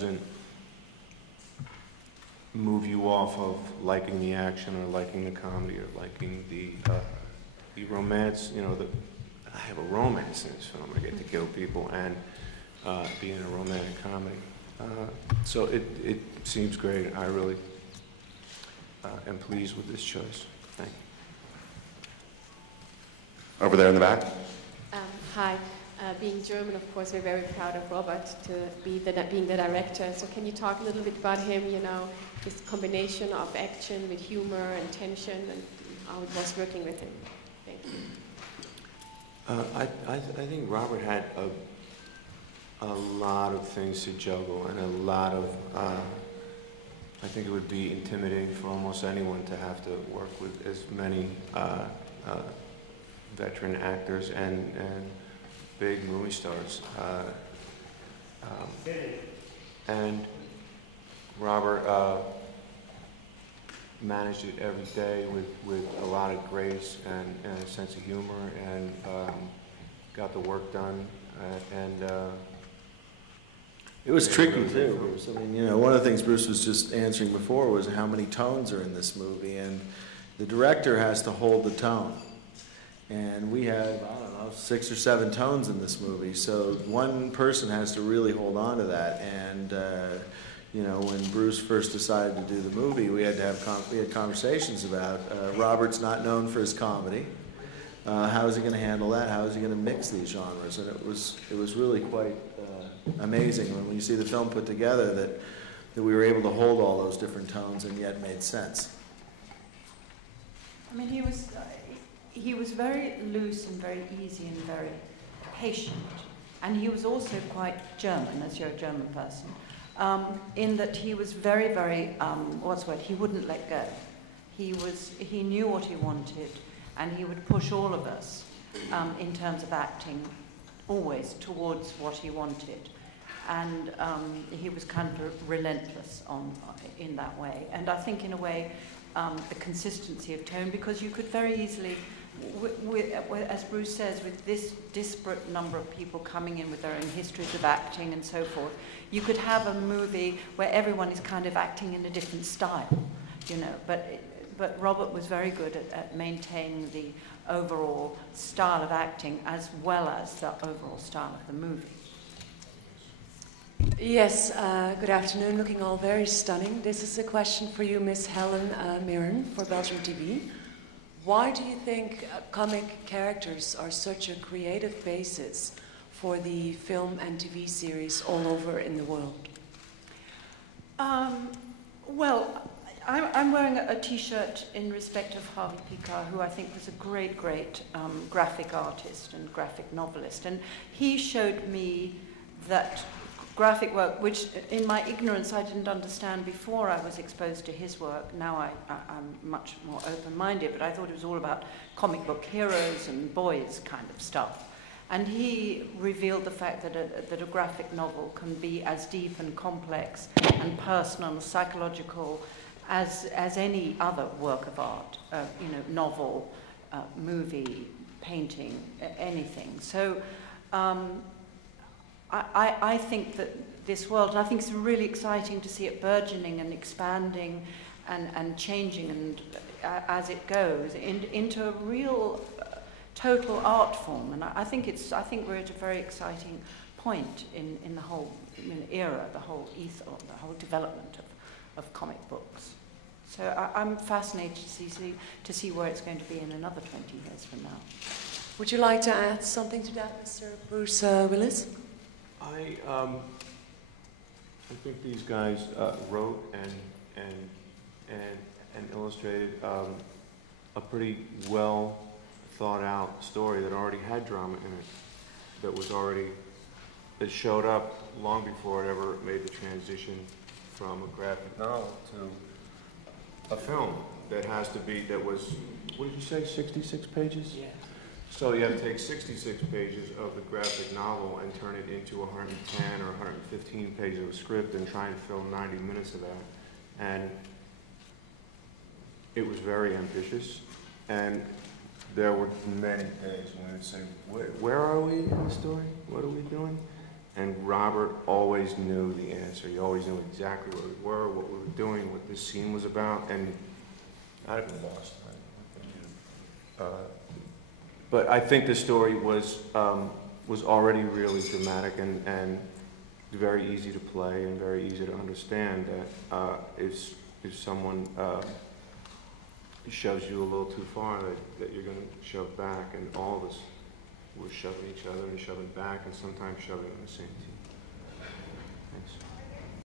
doesn't move you off of liking the action or liking the comedy or liking the romance. You know, I have a romance in this film. I get to kill people and be in a romantic comedy. So it seems great. I really am pleased with this choice. Thank you. Over there in the back. Hi. Being German, of course, we're very proud of Robert to be being the director. So can you talk a little bit about him, you know, this combination of action with humor and tension and how it was working with him? Thank you. I think Robert had a lot of things to juggle and a lot of, I think it would be intimidating for almost anyone to have to work with as many veteran actors and big movie stars. And Robert managed it every day with a lot of grace and a sense of humor, and got the work done. It was tricky too, Bruce. I mean, you know, one of the things Bruce was just answering before was how many tones are in this movie, and the director has to hold the tone. And we have, I don't know, 6 or 7 tones in this movie, so one person has to really hold on to that. And you know, when Bruce first decided to do the movie, we had to have conversations about Robert's not known for his comedy. How is he going to handle that? How is he going to mix these genres? And it was really quite amazing when you see the film put together that we were able to hold all those different tones and yet made sense. I mean, he was very loose and very easy and very patient, and he was also quite German, as you're a German person, in that he was very, very what's the word? He wouldn't let go. He knew what he wanted, and he would push all of us in terms of acting always towards what he wanted. And he was kind of relentless in that way. And I think in a way, the consistency of tone, because you could very easily, as Bruce says, with this disparate number of people coming in with their own histories of acting and so forth, you could have a movie where everyone is kind of acting in a different style, you know. But Robert was very good at maintaining the overall style of acting as well as the overall style of the movie. Yes, good afternoon. Looking all very stunning. This is a question for you, Miss Helen Mirren, for Belgium TV. Why do you think comic characters are such a creative basis for the film and TV series all over in the world? Well, I'm wearing a T-shirt in respect of Harvey Pekar, who I think was a great, great graphic artist and graphic novelist. And he showed me that graphic work, which in my ignorance I didn't understand before I was exposed to his work. Now I'm much more open-minded, but I thought it was all about comic book heroes and boys kind of stuff. And he revealed the fact that a graphic novel can be as deep and complex and personal and psychological as any other work of art, you know, novel, movie, painting, anything. So I think that this world, and I think it's really exciting to see it burgeoning and expanding and changing and as it goes into a real total art form. And I think we're at a very exciting point in the whole era, the whole ethos, the whole development of comic books. So I'm fascinated to see where it's going to be in another 20 years from now. Would you like to add something to that, Mr. Bruce Willis? I think these guys wrote and illustrated a pretty well thought out story that already had drama in it, that showed up long before it ever made the transition from a graphic novel to a film that was, what did you say, 66 pages? Yeah. So you have to take 66 pages of the graphic novel and turn it into 110 or 115 pages of script and try and fill 90 minutes of that. And it was very ambitious. And there were many days when we would say, where are we in the story? What are we doing? And Robert always knew the answer. He always knew exactly where we were, what we were doing, what this scene was about, and I'd have been lost. But I think the story was already really dramatic and very easy to play and very easy to understand. That if someone shoves you a little too far, that you're going to shove back, and all of us were shoving each other and shoving back, and sometimes shoving on the same team.